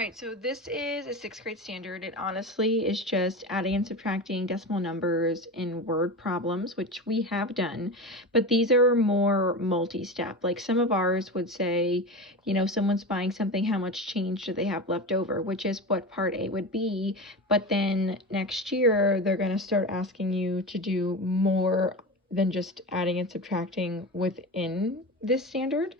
Alright, so this is a 6th grade standard. It honestly is just adding and subtracting decimal numbers in word problems, which we have done, but these are more multi-step. Like some of ours would say, you know, someone's buying something, how much change do they have left over, which is what part A would be, but then next year they're going to start asking you to do more than just adding and subtracting within this standard.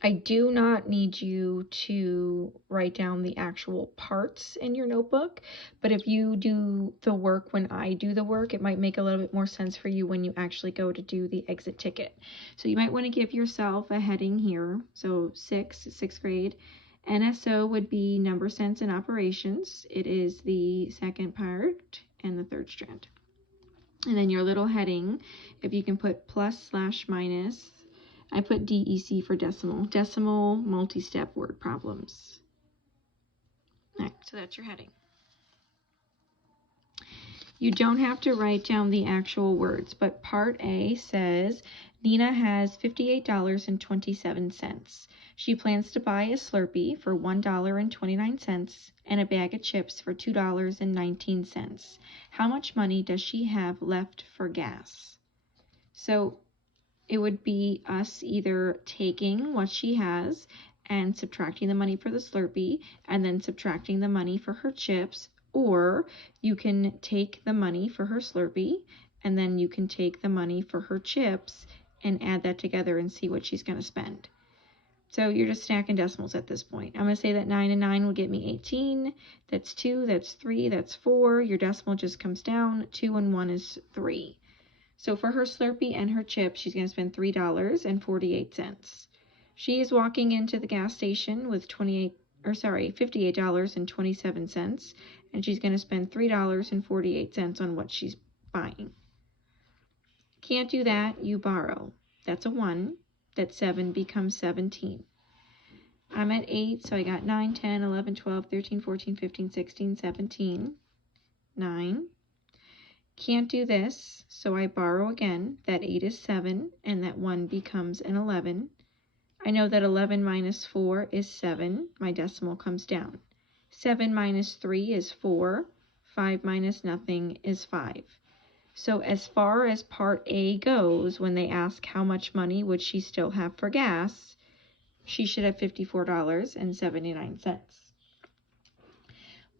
I do not need you to write down the actual parts in your notebook, but if you do the work when I do the work, it might make a little bit more sense for you when you actually go to do the exit ticket. So you might want to give yourself a heading here. So 6th grade. NSO would be number sense and operations. It is the second part and the third strand. And then your little heading, if you can put plus, slash, minus. I put DEC for decimal multi-step word problems. All right, so that's your heading. You don't have to write down the actual words, but part A says Nina has $58.27. She plans to buy a Slurpee for $1.29 and a bag of chips for $2.19. How much money does she have left for gas? So it would be us either taking what she has and subtracting the money for the Slurpee and then subtracting the money for her chips, or you can take the money for her Slurpee and then you can take the money for her chips and add that together and see what she's going to spend. So you're just stacking decimals at this point. I'm going to say that 9 and 9 will get me 18. That's 2, that's 3, that's 4. Your decimal just comes down. 2 and 1 is 3. So for her Slurpee and her chips, she's going to spend $3.48. She is walking into the gas station with $58.27, and she's going to spend $3.48 on what she's buying. Can't do that, you borrow. That's a 1. That 7 becomes 17. I'm at 8, so I got 9, 10, 11, 12, 13, 14, 15, 16, 17, 9. Can't do this, so I borrow again. That 8 is 7, and that 1 becomes an 11. I know that 11 minus 4 is 7. My decimal comes down. 7 minus 3 is 4. 5 minus nothing is 5. So as far as part A goes, when they ask how much money would she still have for gas, she should have $54.79.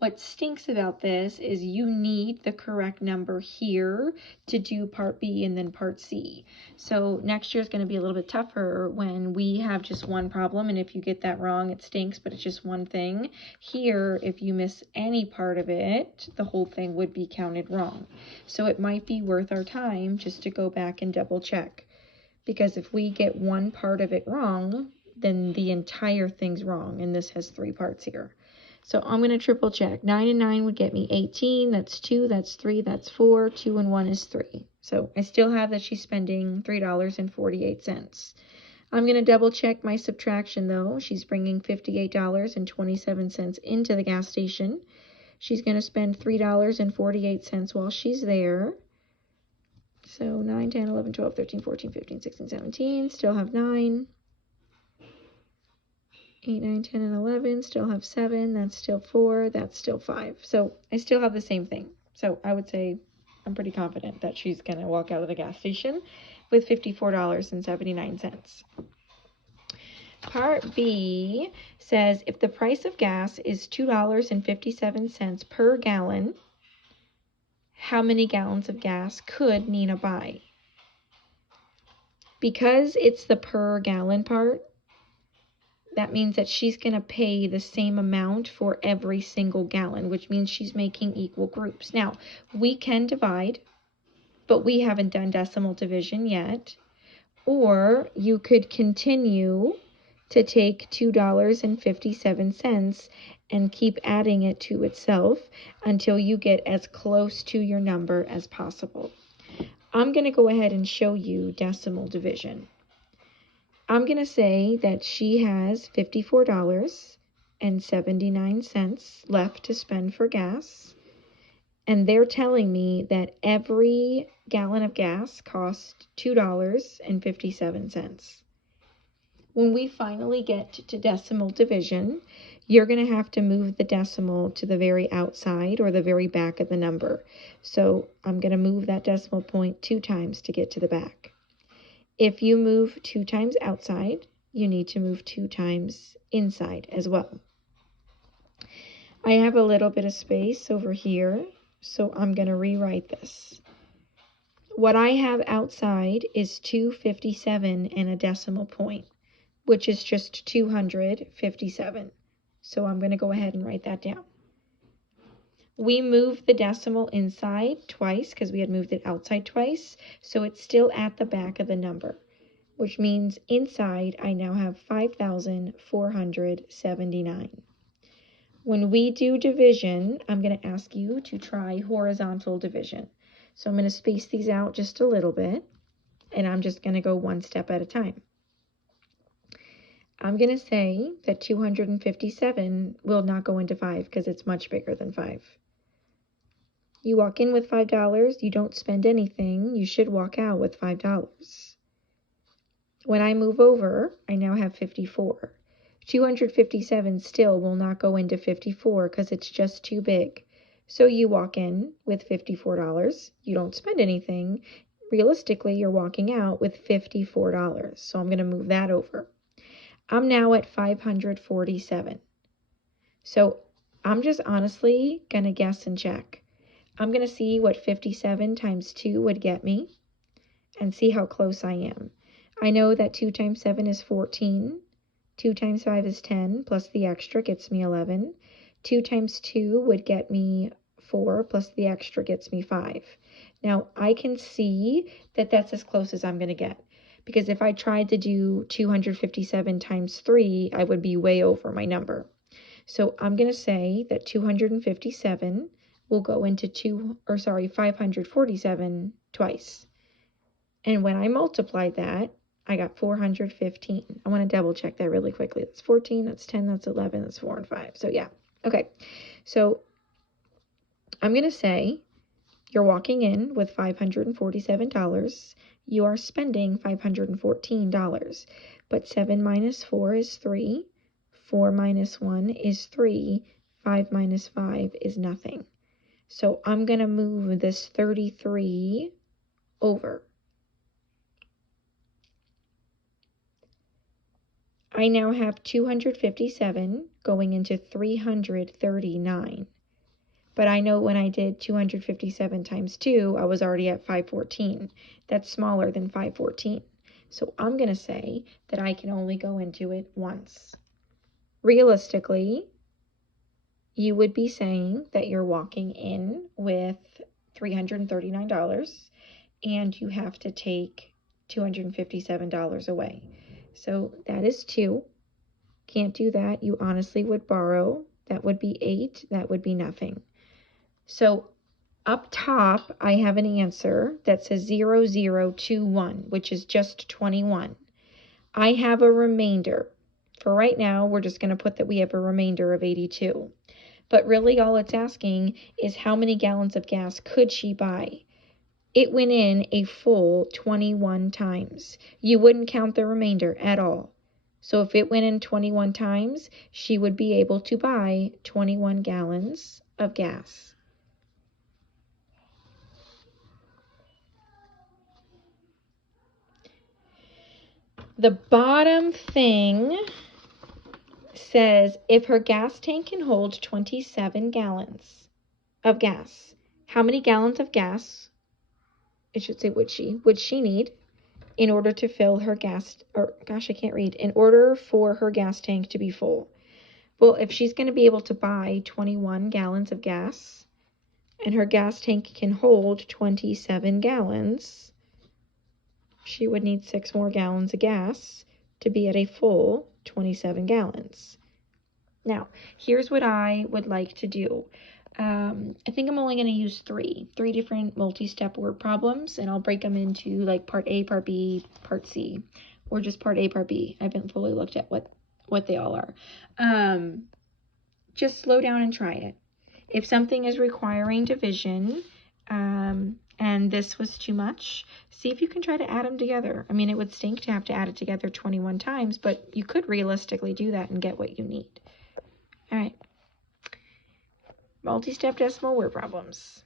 What stinks about this is you need the correct number here to do part B and then part C. So next year is going to be a little bit tougher when we have just one problem, and if you get that wrong, it stinks, but it's just one thing. Here, if you miss any part of it, the whole thing would be counted wrong. So it might be worth our time just to go back and double check. Because if we get one part of it wrong, then the entire thing's wrong, and this has 3 parts here. So I'm going to triple check. 9 and 9 would get me 18. That's 2, that's 3, that's 4. 2 and 1 is 3. So I still have that she's spending $3.48. I'm going to double check my subtraction though. She's bringing $58.27 into the gas station. She's going to spend $3.48 while she's there. So 9, 10, 11, 12, 13, 14, 15, 16, 17. Still have 9. 8, 9, 10, and 11, still have 7, that's still 4, that's still 5. So I still have the same thing. So I would say I'm pretty confident that she's going to walk out of the gas station with $54.79. Part B says if the price of gas is $2.57 per gallon, how many gallons of gas could Nina buy? Because it's the per gallon part, that means that she's going to pay the same amount for every single gallon, which means she's making equal groups. Now, we can divide, but we haven't done decimal division yet. Or you could continue to take $2.57 and keep adding it to itself until you get as close to your number as possible. I'm going to go ahead and show you decimal division. I'm going to say that she has $54.79 left to spend for gas. And they're telling me that every gallon of gas costs $2.57. When we finally get to decimal division, you're going to have to move the decimal to the very outside or the very back of the number. So I'm going to move that decimal point 2 times to get to the back. If you move 2 times outside, you need to move 2 times inside as well. I have a little bit of space over here, so I'm going to rewrite this. What I have outside is 257 and a decimal point, which is just 257. So I'm going to go ahead and write that down. We moved the decimal inside twice because we had moved it outside twice, so it's still at the back of the number, which means inside I now have 5,479. When we do division, I'm going to ask you to try horizontal division. So I'm going to space these out just a little bit, and I'm just going to go one step at a time. I'm going to say that 257 will not go into 5 because it's much bigger than 5. You walk in with $5, you don't spend anything, you should walk out with $5. When I move over, I now have 54. 257 still will not go into 54 because it's just too big. So you walk in with $54. You don't spend anything. Realistically, you're walking out with $54. So I'm going to move that over. I'm now at 547. So I'm just honestly going to guess and check. I'm going to see what 57 times 2 would get me and see how close I am. I know that 2 times 7 is 14. 2 times 5 is 10, plus the extra gets me 11. 2 times 2 would get me 4, plus the extra gets me 5. Now, I can see that that's as close as I'm going to get, because if I tried to do 257 times 3, I would be way over my number. So I'm going to say that 257 will go into 547 twice. And when I multiplied that, I got 415. I want to double check that really quickly. That's 14, that's 10, that's 11, that's 4 and 5. So yeah, okay. So I'm going to say you're walking in with $547. You are spending $514. But 7 minus 4 is 3. 4 minus 1 is 3. 5 minus 5 is nothing. So I'm going to move this 33 over. I now have 257 going into 339. But I know when I did 257 times 2, I was already at 514. That's smaller than 514. So I'm going to say that I can only go into it once. Realistically, you would be saying that you're walking in with $339 and you have to take $257 away. So that is 2. Can't do that. You honestly would borrow. That would be 8. That would be nothing. So up top, I have an answer that says 0021, which is just 21. I have a remainder. For right now, we're just going to put that we have a remainder of 82. But really all it's asking is how many gallons of gas could she buy? It went in a full 21 times. You wouldn't count the remainder at all. So if it went in 21 times, she would be able to buy 21 gallons of gas. The bottom thing says if her gas tank can hold 27 gallons of gas, how many gallons of gas, it should say would she need in order to fill her gas, or gosh, I can't read, in order for her gas tank to be full. Well, if she's going to be able to buy 21 gallons of gas and her gas tank can hold 27 gallons, she would need 6 more gallons of gas to be at a full 27 gallons. Now, here's what I would like to do. I think I'm only going to use three different multi-step word problems, and I'll break them into like part A, part B, part C, or just part A, part B. I haven't fully looked at what they all are. Just slow down and try it. If something is requiring division, and this was too much, see if you can try to add them together. I mean, it would stink to have to add it together 21 times, but you could realistically do that and get what you need. All right. Multi-step decimal word problems.